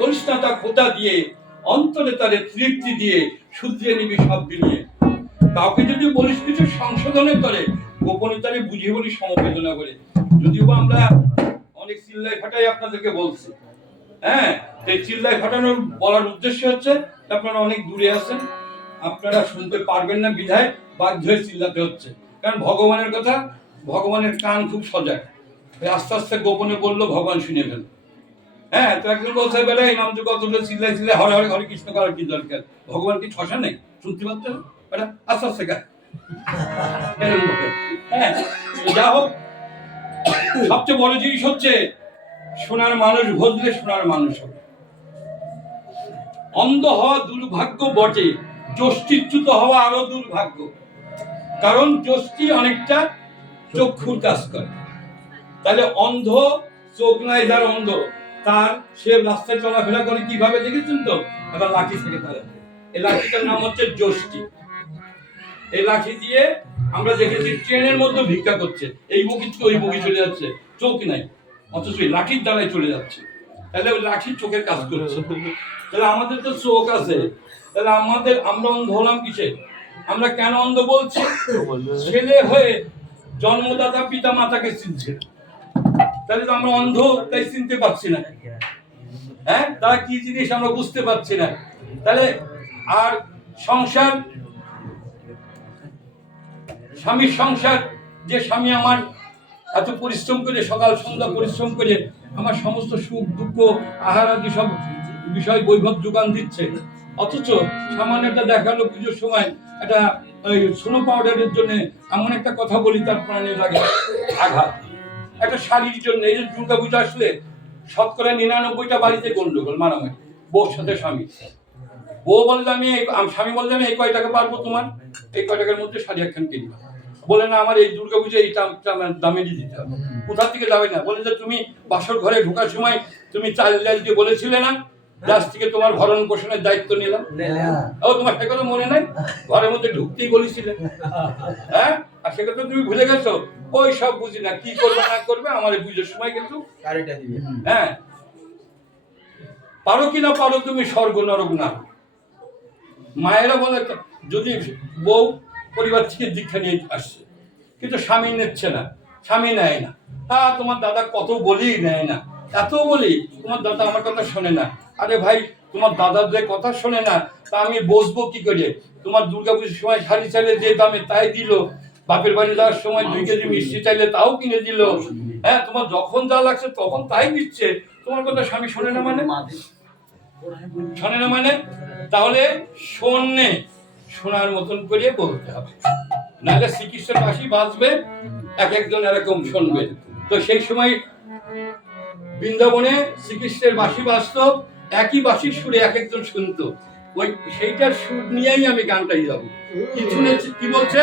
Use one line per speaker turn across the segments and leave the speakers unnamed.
বলিস না তা দিয়ে। অন্তরে তারে তৃপ্তি দিয়ে শুধরে নিবি সব বিলিয়ে কাউকে যদি বলিস কিছু সংশোধনের তরে, গোপনে তারে বুঝিয়ে বলি সমবেদনা করে। যদিও আমরা অনেক চিল্লাই ফাটাই আপনাদেরকে বলছি। হ্যাঁ এই চিল্লাই ফাটানোর বলার উদ্দেশ্য হচ্ছে, আপনারা অনেক দূরে আছেন। আপনারা শুনতে পারবেন না বিধায় বাধ্য হয়ে চিল্লাতে হচ্ছে। কারণ ভগবানের কথা, ভগবানের কান খুব সজাগ। আস্তে আস্তে গোপনে বলল, ভগবান শুনে ফেল হ্যাঁ তো একজন বলছে বেলা এই চিল্লাই চিল্লাই হরে হরে হরে কৃষ্ণ করার কি দরকার? ভগবান কি ঠসা নেই? শুনতে আস্তে আস্তে হ্যাঁ যা হোক, সবচেয়ে বড় জিনিস হচ্ছে, সোনার মানুষ ভজলে সোনার মানুষ হবে। অন্ধ হওয়া দুর্ভাগ্য বটে, যষ্টিচ্যুত হওয়া আরও দুর্ভাগ্য। কারণ যষ্টি অনেকটা চক্ষুর কাজ করে। তাহলে অন্ধ চোখ নাই, যার অন্ধ। তার সে রাস্তায় চলাফেরা করে কীভাবে দেখেছেন তো? একটা লাঠি থেকে তার এই লাঠিটার নাম হচ্ছে যষ্টি এই লাঠি দিয়ে আমরা দেখেছি ট্রেনের মধ্যে ভিক্ষা করছে। এই বগি ওই বগি চলে যাচ্ছে। চোখ নাই। অথচ এই লাঠির দ্বারাই চলে যাচ্ছে। তাহলে ওই লাঠির চোখের কাজ করছে। তাহলে আমাদের তো চোখ আছে। তাহলে আমাদের আমরা অন্ধ হলাম কিসে? আমরা কেন অন্ধ বলছি? ছেলে হয়ে জন্মদাতা পিতা মাতাকে চিনছে। তাহলে তো আমরা অন্ধ, তাই চিনতে পারছি না। হ্যাঁ? তারা কি জিনিস আমরা বুঝতে পারছি না। তাহলে আর সংসার, স্বামীর সংসার, যে স্বামী আমার এত পরিশ্রম করে, সকাল সন্ধ্যা পরিশ্রম করে, আমার সমস্ত সুখ, দুঃখ, আহার আদি সব বিষয় বৈভব যোগান দিচ্ছে। অথচ সামান্য একটা দেখাল পুজোর সময়, একটা সোনো পাউডারের জন্য এমন একটা কথা বলি, তার প্রাণে লাগে আঘাত। একটা শাড়ির জন্য এই যে দুর্গা পুজো আসলে শতকরা নিরানব্বইটা বাড়িতে গন্ডগোল মারামারি। বউর সাথে স্বামী। বউ বললে আমি স্বামী বললে আমি এই কয় টাকা পারব তোমার? এই কয় টাকার মধ্যে শাড়ি একখান কিনবা। বলে না আমার এই দুর্গা পুজো এই দাম- দিতে হবে। কোথা থেকে যাবে না? বলে যে তুমি বাসর ঘরে ঢোকার সময় তুমি চাল ডাল দিয়ে বলেছিলে না যার থেকে তোমার ভরণ পোষণের দায়িত্ব নিলাম। ও তোমার সে কথা মনে নাই? ঘরের মধ্যে ঢুকতেই বলেছিলে। হ্যাঁ? তুমি ভুলে গেছো। ওই সব বুঝি না কি করবে না করবে আমার পুজোর সময় কিন্তু। হ্যাঁ। পারো কি না পারো তুমি স্বর্গ নরক না। মায়েরা বলে যদি বউ পরিবার থেকে দীক্ষা নিয়ে আসছে কিন্তু স্বামী নিচ্ছে না স্বামী নেয় না। হ্যাঁ তোমার দাদা কত বলি নেয় না এত বলি তোমার দাদা আমার কথা শোনে না। আরে ভাই তোমার দাদার যে কথা শোনে না তা আমি বসবো কি করে? তোমার দুর্গাপুজোর সময় শাড়ি চাইলে যে দামে তাই দিল বাপের বাড়ি যাওয়ার সময় দুই কেজি মিষ্টি চাইলে তাও কিনে দিল। হ্যাঁ তোমার যখন যা লাগছে তখন তাই দিচ্ছে তোমার কথা স্বামী শোনে না মানে? শোনে না মানে? তাহলে শোনে। শোনার মতন করে বলতে হবে। নাহলে শ্রীকৃষ্ণের বাসি বাঁচবে এক একজন এরকম শুনবে। তো সেই সময় বৃন্দাবনে শ্রীকৃষ্ণের বাসি বাজত একই বাসির সুরে এক একজন শুনতো। ওই সেইটার সুর নিয়েই আমি গানটাই যাব কি শুনেছি কি বলছে?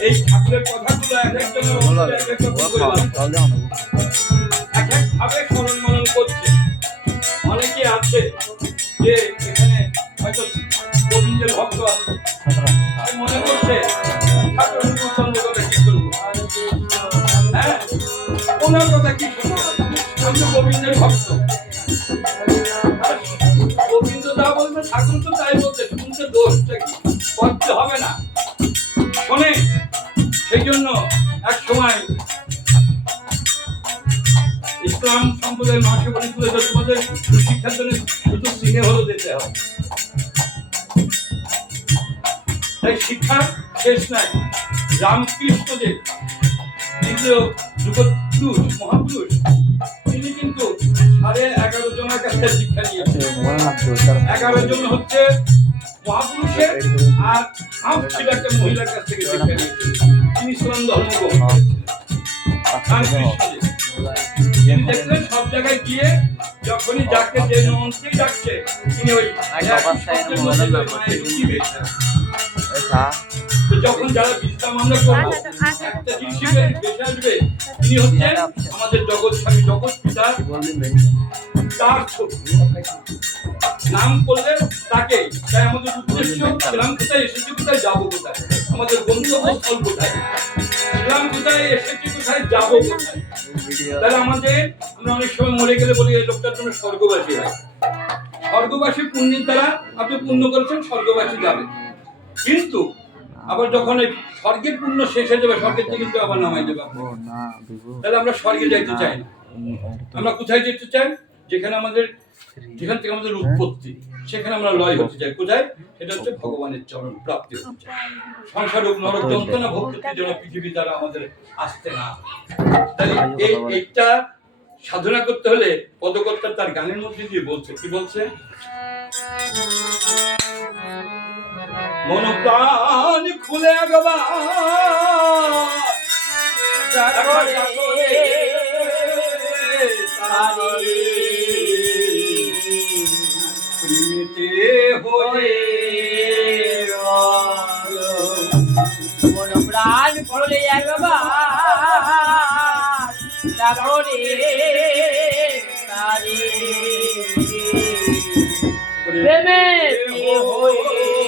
এই ঠাকুরের কথাগুলো এক একজনের এক এক ভাবে স্মরণ মনন করছে। অনেকে আছে যে এখানে হয়তো গোবিন্দের ভক্ত আছে। মনে করছে ঠাকুর কি হ্যাঁ? ওনার কথা কি শুনব? আমি তো গোবিন্দের ভক্ত। রামকৃষ্ণ যে দ্বিতীয় যুগপুরুষ মহাপুরুষ। তিনি কিন্তু সাড়ে এগারো জনের কাছে শিক্ষা নিয়েছেন। এগারো জন হচ্ছে মহাপুরুষের আর আম ছিল একটা মহিলার কাছ থেকে শিক্ষা নিয়েছেন। তিনি ইসলাম ধর্ম গ্রহণ করেছিলেন দেখলেন সব জায়গায় গিয়ে যখনই যাকে যে মন্ত্রী ডাকছে তিনি ওই যখন যারা বিশ্রাম আমরা করব একটা জিনিসই বেশে আসবে। তিনি হচ্ছেন আমাদের জগৎ স্বামী জগৎ পিতা। তার নাম করলে তাকে। তাই আমাদের উদ্দেশ্য ছিলাম কোথায় এসেছি কোথায় যাব কোথায়? আমাদের গন্তব্যস্থল কোথায়? ছিলাম কোথায় এসেছি কোথায় যাব কোথায়? তাহলে আমাদের আমরা অনেক সময় মরে গেলে বলি এই লোকটার জন্য স্বর্গবাসী হয়। স্বর্গবাসী পুণ্যের দ্বারা আপনি পুণ্য করেছেন স্বর্গবাসী যাবে কিন্তু আবার যখন এই স্বর্গের পুণ্য শেষ হয়ে যাবে স্বর্গের থেকে কিন্তু আবার নামাই দেবে তাহলে আমরা স্বর্গে যাইতে চাই না। আমরা কোথায় যেতে চাই? যেখানে আমাদের যেখান থেকে আমাদের উৎপত্তি সেখানে আমরা লয় হতে চাই। কোথায়? সেটা হচ্ছে ভগবানের চরণ প্রাপ্তি হতে চাই। সংসার নরক যন্ত্রণা ভোগ করতে যেন পৃথিবী দ্বারা আমাদের আসতে না তাহলে এই এইটা সাধনা করতে হলে পদকর্তা তার গানের মধ্যে দিয়ে বলছে। কি বলছে? মন প্রাণ খুলে একবার। প্রেমেতে হয়ে
মন প্রাণ খুলে একবার। প্রেমে
তারে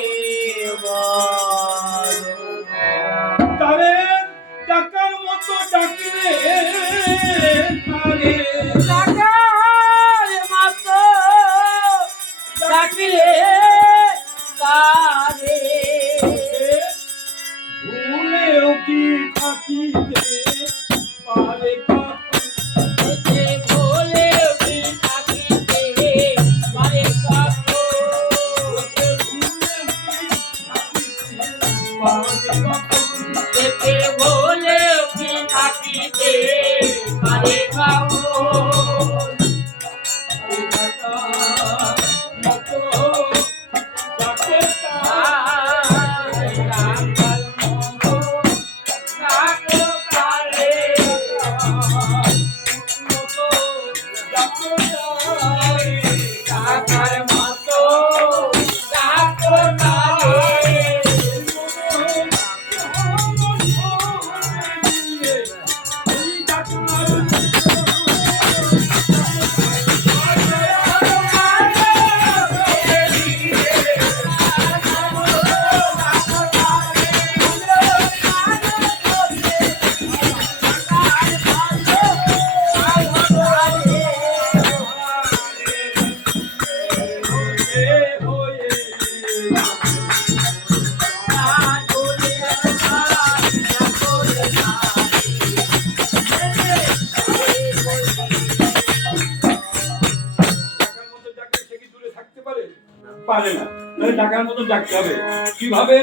পারে না। তাহলে টাকার মতো ডাকতে হবে। কীভাবে?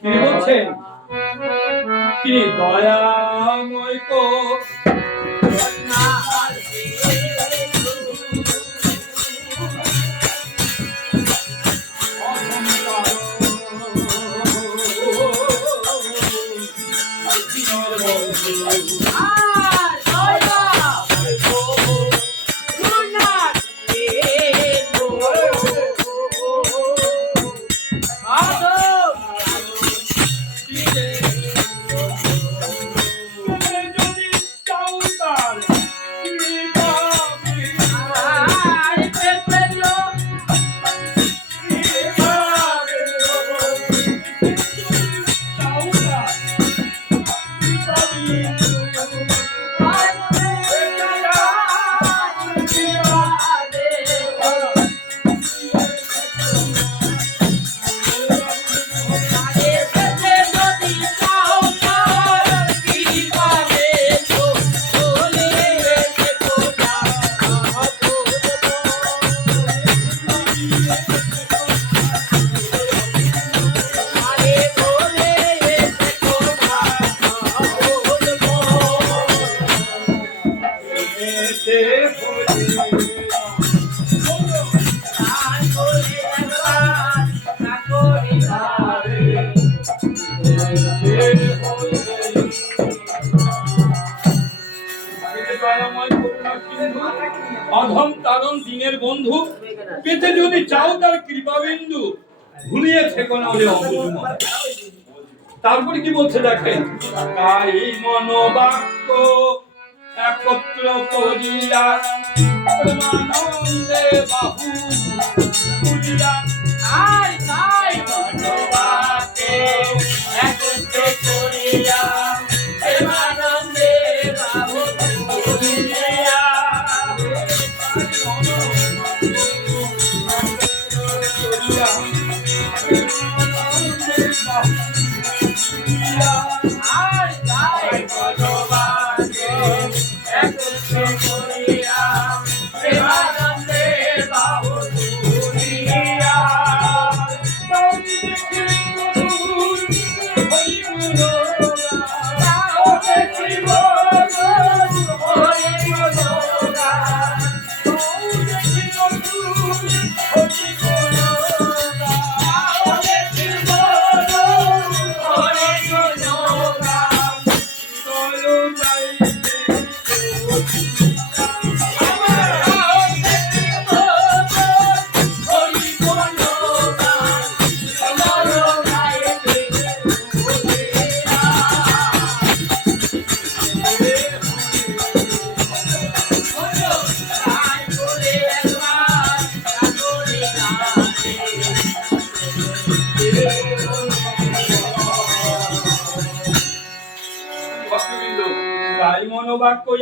তিনি বলছেন তিনি দয়াময় কো অধম তারণ দিনের বন্ধু, পেতে যদি চাও তার কৃপাবিন্দু, ভুলিয়ে থেকো না অবুঝময় তারপরে কি বলছে দেখেন? তাই মনোবাক্য একত্র করিয়া প্রেমানন্দে বাহু তুলিয়া
আর তাই মনোবাকে একত্র করিয়া প্রেমানন্দে বাহু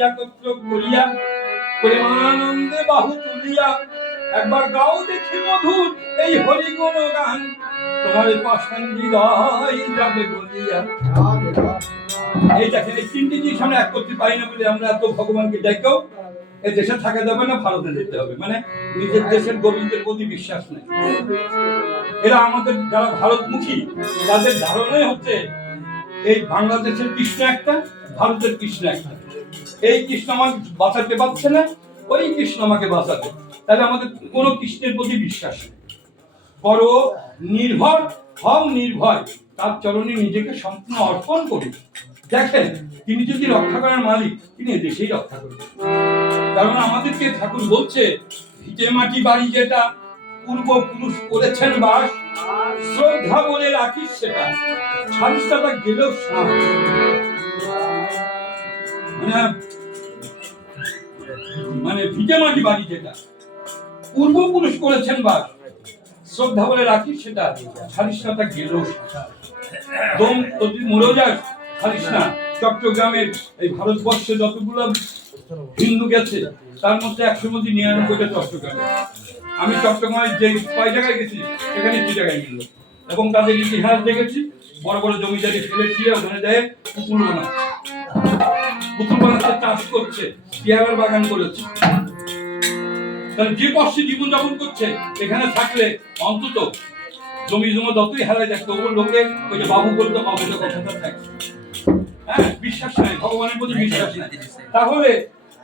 একত্র করিয়া, প্রেমানন্দে বাহু তুলিয়া,
একবার গাও দেখি মধুর এই হরি গান। তোমার যাবে গলিয়া এই এই তিনটি জিনিস আমরা এক করতে পারি না বলে আমরা এত ভগবানকে এই দেশে থাকা যাবে না, ভারতে যেতে হবে। মানে নিজের দেশের প্রতি বিশ্বাস নেই। এরা আমাদের যারা ভারতমুখী, তাদের ধারণাই হচ্ছে এই বাংলাদেশের কৃষ্ণ একটা, ভারতের কৃষ্ণ একটা। এই কৃষ্ণ আমাকে বাঁচাতে পারছে না, ওই কৃষ্ণ আমাকে বাঁচাবে। তাহলে আমাদের কোনো কৃষ্ণের প্রতি বিশ্বাস নেই। করো নির্ভর, হম নির্ভয়, তার চরণে নিজেকে সম্পূর্ণ অর্পণ করি। দেখেন, তিনি যদি রক্ষা করার মালিক, তিনি দেশেই রক্ষা করবেন। কারণ আমাদেরকে ঠাকুর বলছে, ভিটে মাটি বাড়ি যেটা, পূর্বপুরুষ করেছেন বাস, শ্রদ্ধা বলে রাখিস সেটা। ছাড়িসটা গেলেও সাপ। মানে মানে ভিটে মাটি বাড়ি যেটা, পূর্বপুরুষ করেছেন বাস শ্রদ্ধা বলে রাখিস সেটা ছাড়িস না তা সাপ। দম মরেও ছাড়িস না চট্টগ্রামের এই ভারতবর্ষে যতগুলো হিন্দু গেছে, তার মধ্যে একশো মধ্যে নিরানব্বইটা চট্টগ্রামে। আমি চট্টগ্রামের যে কয় জায়গায় গেছি, সেখানে দু জায়গায় মিলল এবং তাদের ইতিহাস দেখেছি, বড় বড় জমিদারি ফেলে দিয়ে ওখানে দেয় পুতুল বানাচ্ছে চাষ করছে, পেয়ারার বাগান করেছে। তাহলে যে কষ্টে জীবনযাপন করছে, এখানে থাকলে অন্তত জমি জমা যতই তবুও লোকে ওই যে বাবু বলতে হবে থাকে। হ্যাঁ বিশ্বাস নাই, ভগবানের প্রতি বিশ্বাস নাই। তাহলে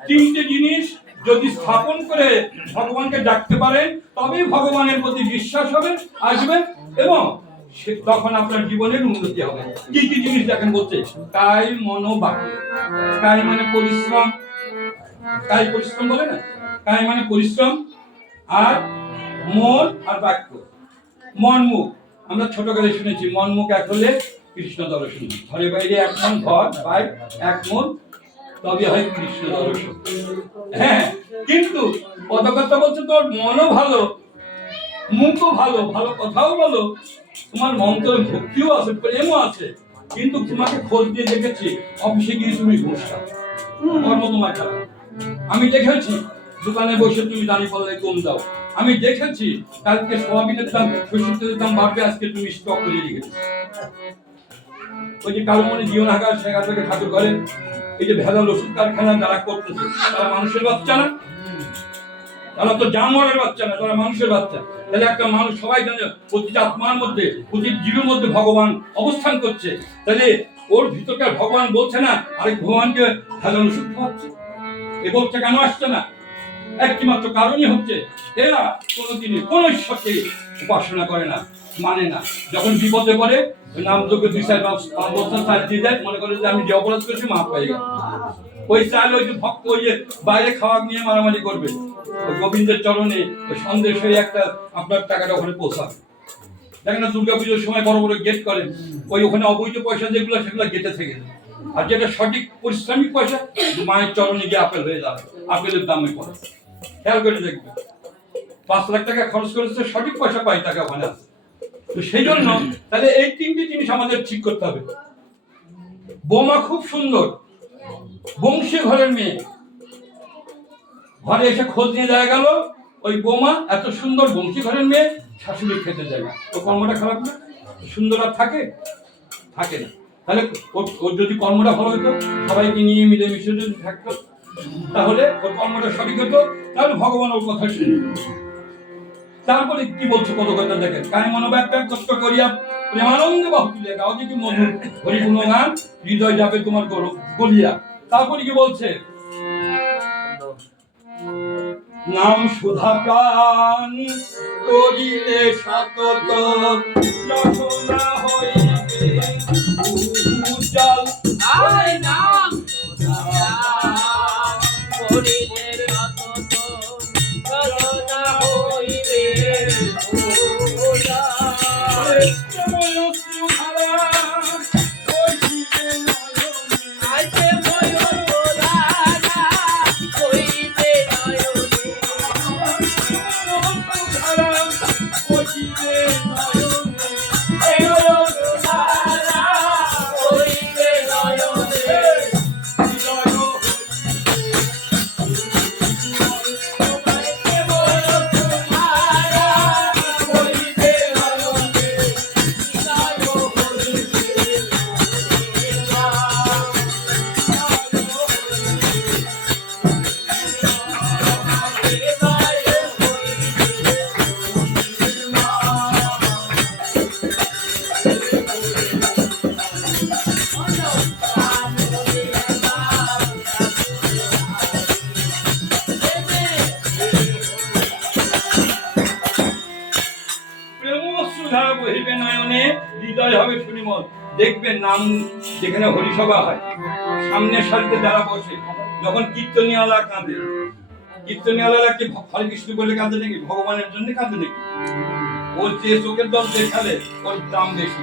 তিনটে জিনিস যদি স্থাপন করে ভগবানকে ডাকতে পারেন, তবেই ভগবানের প্রতি বিশ্বাস হবে, আসবে এবং তখন আপনার জীবনের উন্নতি হবে। কি কি জিনিস দেখেন বলছে? কায় মনোবাক্য কায় মানে পরিশ্রম। কায় পরিশ্রম বলে না? কায় মানে পরিশ্রম আর মন আর বাক্য। মন মুখ। আমরা ছোটকালে শুনেছি, মন মুখ এক হলে কৃষ্ণ দর্শন। ঘরে বাইরে এক মন, ঘর ভাই এক মন, তবে হয় কৃষ্ণ দর্শন। হ্যাঁ কিন্তু পদকর্তা বলছে তোর মনও ভালো, মুখও ভালো ভালো কথাও বলো। তোমার মন্ত্রের ভক্তিও আছে প্রেমও আছে কিন্তু তোমাকে খোঁজ দিয়ে দেখেছি অফিসে গিয়ে তুমি কর্ম তোমার খারাপ আমি দেখেছি দোকানে বসে তুমি দাঁড়িয়ে পাল্লায় কম দাও। আমি দেখেছি কালকে সোয়াবিনের দাম সরষের তেলের দাম বাড়বে আজকে তুমি স্টক করে রেখেছো ওই যে কালো মনে জীবন হাগা শেখা থেকে ঠাকুর ঘরে এই যে ভেজাল ওষুধ কারখানা যারা করতেছে তারা মানুষের বাচ্চা না? তারা তো জানোয়ারের বাচ্চা না, তারা মানুষের বাচ্চা। তাহলে একটা মানুষ সবাই জানে আত্মার মধ্যে, প্রতিটি জীবের মধ্যে ভগবান অবস্থান করছে। তাহলে ওর ভিতরকার ভগবান বলছে না, আরেক ভগবানকে ভেজাল ওষুধ হচ্ছে এ বলছে কেন আসছে না? একটি মাত্র কারণই হচ্ছে, এরা কোনোদিনই কোনো ঈশ্বরকে উপাসনা করে না। মানে না। যখন বিপদে পড়ে নাম যোগ্য দুই চার বছর দিয়ে দেয়। মনে করে যে আমি যে অপরাধ করেছি, মাফ পাই গেল ওই চাল, ওই যে ভক্ত, ওই যে বাইরে খাওয়া নিয়ে মারামারি করবে। ওই গোবিন্দের চরণে ওই সন্দেশ হয়ে একটা আপনার টাকাটা ওখানে পৌঁছাবে। দেখেন না, দুর্গা পুজোর সময় বড় বড় গেট করেন। ওই ওখানে অবৈধ পয়সা যেগুলো, সেগুলো গেটে থেকে যায়। আর যেটা সঠিক পরিশ্রমিক পয়সা, মায়ের চরণে গিয়ে আপেল হয়ে যাবে। আপেলের দামে পড়ে। খেয়াল করে দেখবে। পাঁচ লাখ টাকা খরচ করেছে, সঠিক পয়সা পাই টাকা ওখানে আছে। তো সেই জন্য তাহলে এই তিনটি জিনিস আমাদের ঠিক করতে হবে। বোমা খুব সুন্দর। বংশী ঘরের মেয়ে। ঘরে এসে খোঁজ নিয়ে দেখা গেল, ওই বোমা এত সুন্দর বংশী ঘরের মেয়ে শাশুড়ি খেতে যায় না তো কর্মটা খারাপ না? সুন্দর আর থাকে? থাকে না। তাহলে ওর- যদি কর্মটা ভালো হতো, সবাইকে নিয়ে মিলেমিশে যদি থাকতো, তাহলে ওর কর্মটা সঠিক হতো, তাহলে ভগবান ওর কথা শুনবে। তারপরে কি বলছে কত কথা দেখেন কায় মনোব্যাখ্যা কষ্ট করিয়া প্রেমানন্দ ভক্তি লেখা অতি যদি মধুর হরিপূর্ণ গান, হৃদয় যাবে তোমার গলিয়া তারপরে কি বলছে? নাম সুধা প্রাণ করিলে সাতত রসনা হইবে যেখানে হরিসভা হয় সামনের সারিতে যারা বসে, যখন কীর্তনিয়ালা কাঁদে। কীর্তনিয়ালা কি হরে কৃষ্ণ বলে কাঁদে নাকি? ভগবানের জন্য কাঁদে নাকি? ওর যে চোখের দল দেখালে ওর দাম বেশি।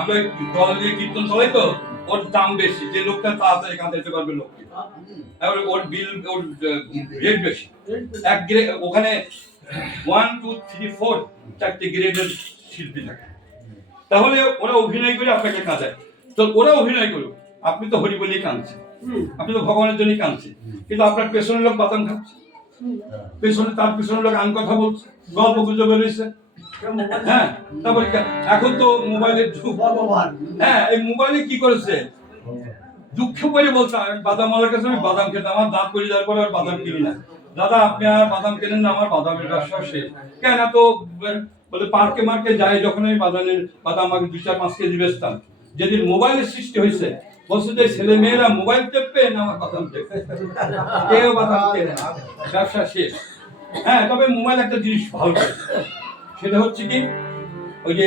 আমরা দল নিয়ে কীর্তন তো, ওর দাম বেশি। যে লোকটা তাড়াতাড়ি কাঁদাইতে পারবে লোককে এবারে ওর বিল, ওর রেট বেশি। এক গ্রেড ওখানে ওয়ান টু থ্রি ফোর চারটে গ্রেডের শিল্পী থাকে। তাহলে ওরা অভিনয় করে আপনাকে কাঁদায়। তো ওরা অভিনয় করুক। আপনি তো হরি বলেই কাঁদছেন আপনি তো ভগবানের জন্যই কাঁদছেন। কিন্তু আপনার পেছনের লোক বাদাম খাচ্ছে। পেছনে তার পেছনের লোক আন কথা বলছে। গল্প গুজবে রয়েছে হ্যাঁ তারপরে এখন তো মোবাইলের যুগ। হ্যাঁ এই মোবাইলে কি করেছে? দুঃখ করে বলছে আমি বাদাম ওয়ালার কাছে আমি বাদাম খেতাম। আমার দাঁত করে যাওয়ার পরে আর বাদাম কিনি না। দাদা আপনি আর বাদাম কেনেন না? আমার বাদামের ব্যবসা শেষ। কেন তো বলে পার্কে মার্কে যায় যখন আমি বাদামের বাদাম আগে দু চার পাঁচ কেজি বেচতাম। যেদিন মোবাইলের সৃষ্টি হয়েছে, বলছে যে ছেলে মেয়েরা মোবাইল টেপবে না আমার বাদাম টেপবে কেউ বাদাম না, ব্যবসা শেষ। হ্যাঁ তবে মোবাইল একটা জিনিস ভালো সেটা হচ্ছে কি, ওই যে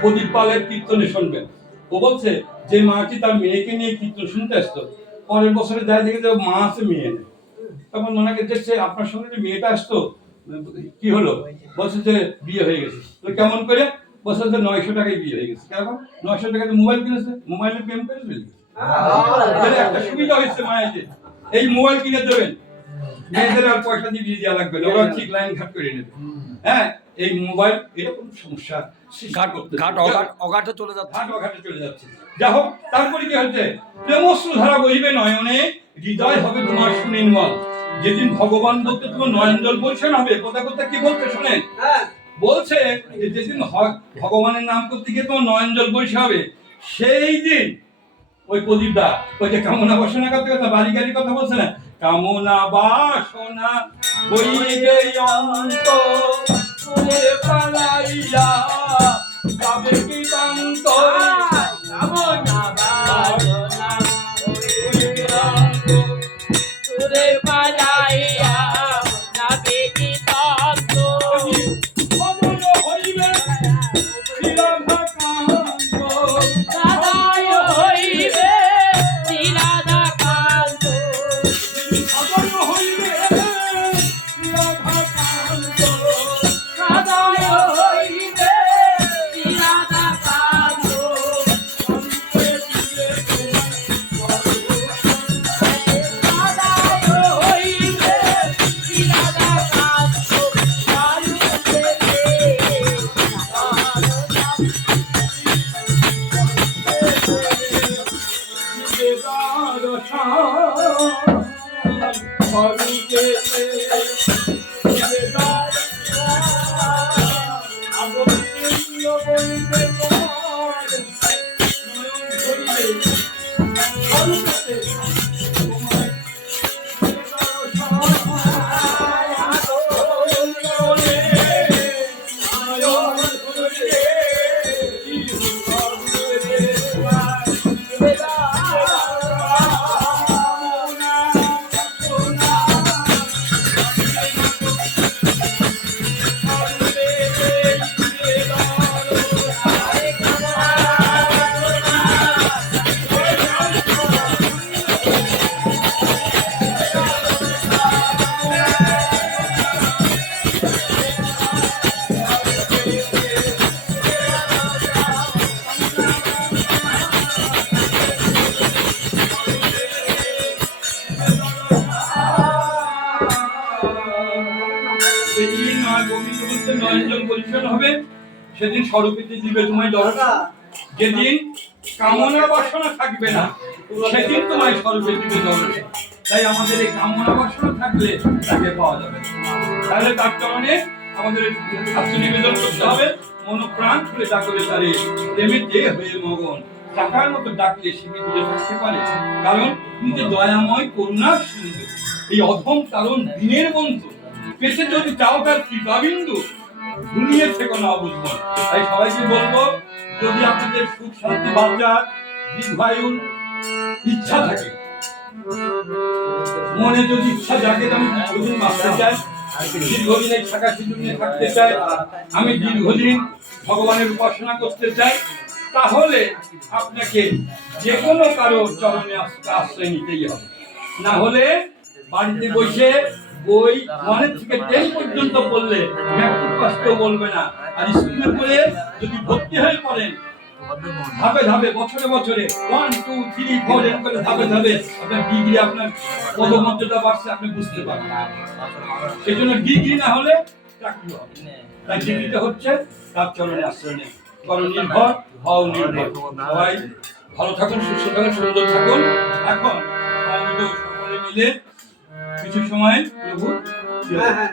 প্রদীপ পালের কীর্তনে শুনবেন। ও বলছে, যে মাটি তার মেয়েকে নিয়ে কীর্তন শুনতে আসতো, পরের বছরে যায় দেখে যে মা আছে মেয়ে তখন ওনাকে দেখছে আপনার সঙ্গে যে মেয়েটা আসতো কি হলো? বলছে যে বিয়ে হয়ে গেছে। তো কেমন করে? বলছে যে নয়শো টাকায় বিয়ে হয়ে গেছে। কেমন নয়শো টাকায় মোবাইল কিনেছে? মোবাইলে প্রেম করে ফেলে গেছে। তাহলে একটা সুবিধা হয়েছে মায়েদের এই মোবাইল কিনে দেবেন। মেয়েদের আর পয়সা দিয়ে বিয়ে দেওয়া লাগবে ওরা ঠিক লাইন ঘাট করে নেবে। হ্যাঁ এই মোবাইল এরকম সমস্যা।
অঘাট চলে যাচ্ছে।
ঘাট অঘাটে চলে যাচ্ছে। যা হোক তারপরে কি হচ্ছে প্রেমস্ত্র ধারা বহিবে নয়নে হৃদয় হবে তোমার সুনির্মল। যেদিন ভগবান বলতে তোমার নয়ন জল বলছেন হবে কথা কথা কি বলতে শোনেন? বলছে যে যেদিন ভগবানের নাম করতে গিয়ে তোমার নয়ন জল বলছে হবে সেই দিন ওই প্রদীপদা ওই যে কামনা বাসনা কথা কথা বাড়ি গাড়ি কথা বলছে না কামনা বাসনা বইবে অন্ত পালাইয়া যাবে কি সেদিন যেদিন কামনা থাকবে না, সেদিন তোমায় তাই আমাদের তার কারণে আমাদের নিবেদন করতে হবে। মনোপ্রাণ খুলে ডাকলে তারে হয়ে মগন। টাকার মতো ডাকলে সে কি দূরে থাকতে পারে? কারণ দয়াময় করুণার এই অধম কারণ দিনের বন্ধু পেশে যদি চাও তার কৃপাবিন্দু, ঘুমিয়ে থেকো না অবুঝমন তাই সবাইকে বলব, যদি আপনাদের সুখ শান্তি বাচ্চার দীর্ঘায়ুর ইচ্ছা থাকে। মনে যদি ইচ্ছা জাগে, আমি দীর্ঘদিন বাঁচতে চাই। দীর্ঘদিন থাকা নিয়ে থাকতে চাই। আমি দীর্ঘদিন ভগবানের উপাসনা করতে চাই। তাহলে আপনাকে যে কোনো কারও চরণে আশ্রয় নিতেই হবে। না হলে বাড়িতে বসে বই মনে থেকে টেন পর্যন্ত ম্যাট্রিক পাস কেউ বলবে না। আর স্কুলে পড়ে যদি ভর্তি হয়ে পড়েন, ধাপে ধাপে, বছরে বছরে ওয়ান টু থ্রি ফোর এরকম করে ধাপে ধাপে আপনার ডিগ্রি আপনার পদমর্যাদা বাড়ছে, আপনি বুঝতে পারবেন। সেই জন্য ডিগ্রি না হলে চাকরি হবে। তাই ডিগ্রিটা হচ্ছে তার চরণে আশ্রয় নেই করো নির্ভর, হও নির্ভর। সবাই ভালো থাকুন, সুস্থ থাকুন সুন্দর থাকুন। এখন সকলে মিলে কিছু সময় প্রভু
হ্যাঁ হ্যাঁ।